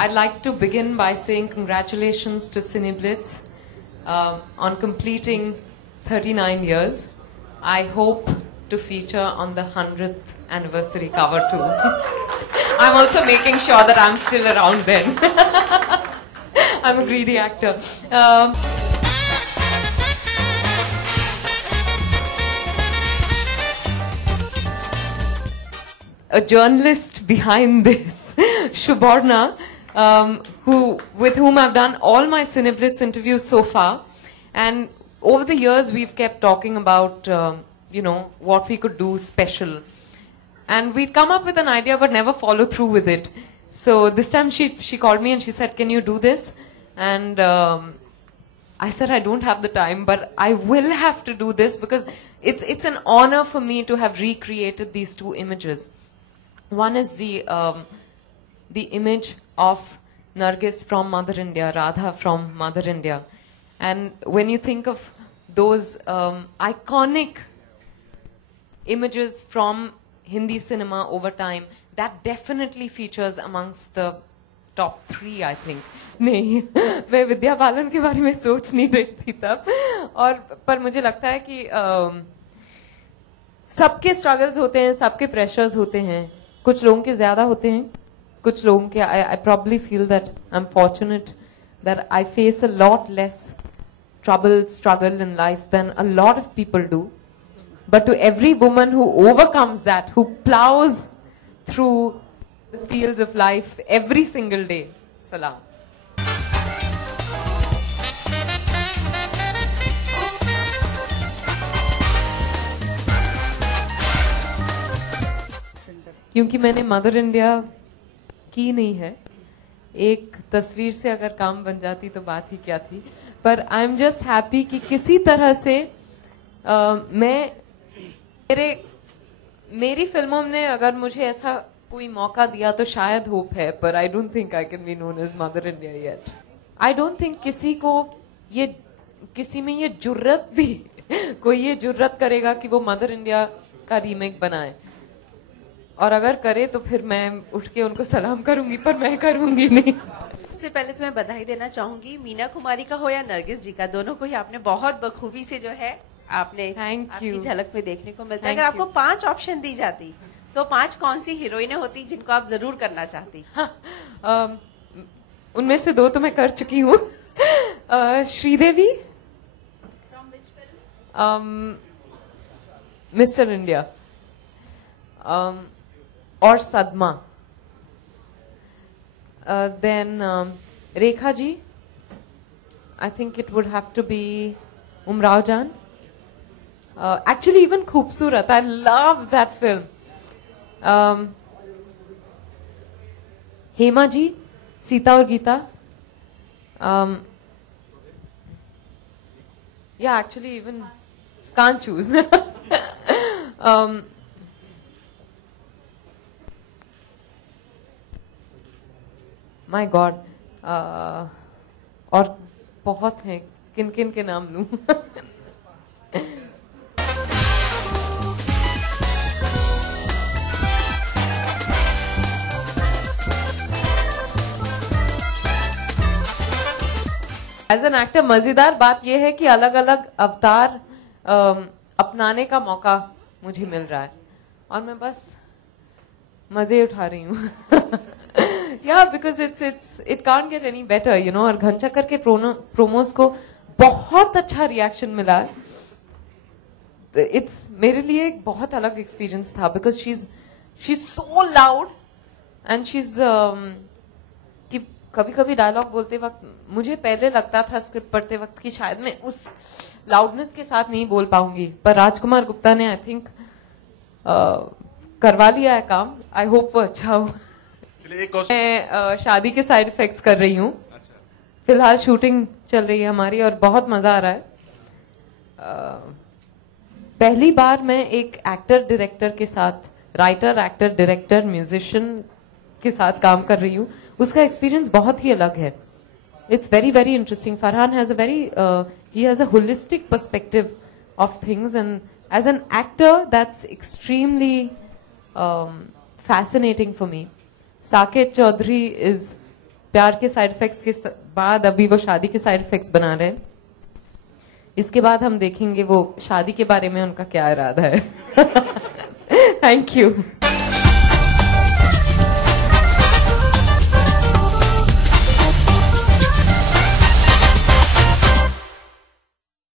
I'd like to begin by saying congratulations to Cineblitz on completing 39 years. I hope to feature on the 100th anniversary cover too. I'm also making sure that I'm still around then. I'm a greedy actor. A journalist behind this, Shubarna, with whom I've done all my Cineblitz interviews so far. And over the years, we've kept talking about, what we could do special. And we'd come up with an idea, but never follow through with it. So this time she called me and she said, "Can you do this?" And I said, "I don't have the time, but I will have to do this because it's an honor for me to have recreated these two images. One is the image of Nargis from Mother India, Radha from Mother India. And when you think of those iconic images from Hindi cinema over time, that definitely features amongst the top 3, I think. नहीं, मैं विद्या बालन के बारे में सोच नहीं रही थी तब, पर मुझे लगता है कि सबके स्ट्रगल्स होते हैं, सबके प्रेशर्स होते हैं, कुछ लोगों के ज्यादा होते हैं, कुछ लोगों के I probably feel that I'm fortunate that I face a lot less struggle in life than a lot of people do. But to every woman who overcomes that, who plows through the fields of life every single day, salam. क्योंकि मैंने mother India की नहीं है, एक तस्वीर से अगर काम बन जाती तो बात ही क्या थी, पर आई एम जस्ट हैप्पी कि किसी तरह से मेरी फिल्मों ने अगर मुझे ऐसा कोई मौका दिया तो शायद होप है, पर I don't think I can be known as Mother India yet. I don't think किसी में ये जुर्रत भी कोई ये जुर्रत करेगा कि वो मदर इंडिया का रीमेक बनाए, और अगर करे तो फिर मैं उठ के उनको सलाम करूंगी, पर मैं करूंगी नहीं. सबसे पहले तो मैं बधाई देना चाहूंगी, मीना कुमारी का हो या नरगिस जी का, दोनों को ही आपने बहुत बखूबी से जो है आपने आपकी झलक में देखने को मिलता है. अगर आपको 5 ऑप्शन दी जाती तो 5 कौन सी हीरोइनें होती जिनको आप जरूर करना चाहती? उनमें से 2 तो मैं कर चुकी हूँ. श्रीदेवी, मिस्टर इंडिया, और सदमा. Then Rekha ji, I think it would have to be Umrao Jan. Actually even Khoobsurat, I love that film. Hema ji, Sita aur Geeta. Yeah, actually even can't choose. My God, और बहुत हैं, किन किन के नाम लूं? As an actor मजेदार बात यह है कि अलग अलग अवतार अपनाने का मौका मुझे मिल रहा है और मैं बस मजे उठा रही हूँ. Yeah, because it can't get any better, you know. और घनचक्कर के प्रोमोस को बहुत अच्छा रिएक्शन मिला है. मेरे लिए एक बहुत अलग एक्सपीरियंस था because she's so loud and she's कि कभी-कभी डायलॉग बोलते वक्त मुझे पहले लगता था स्क्रिप्ट पढ़ते वक्त कि शायद मैं उस लाउडनेस के साथ नहीं बोल पाऊंगी, पर राजकुमार गुप्ता ने आई थिंक करवा लिया है काम. आई होप वो अच्छा हो. मैं शादी के साइड इफेक्ट्स कर रही हूँ. फिलहाल शूटिंग चल रही है हमारी और बहुत मजा आ रहा है. पहली बार मैं एक एक्टर डायरेक्टर के साथ, राइटर एक्टर डायरेक्टर म्यूजिशियन के साथ काम कर रही हूँ. उसका एक्सपीरियंस बहुत ही अलग है. It's very very interesting. Farhan has a holistic perspective of things, and as an actor that's extremely fascinating for me. Saket Chaudhary is प्यार के साइड इफेक्ट्स के बाद अभी वो शादी के साइड इफेक्ट्स बना रहे हैं। इसके बाद हम देखेंगे वो शादी के बारे में उनका क्या इरादा है। Thank you.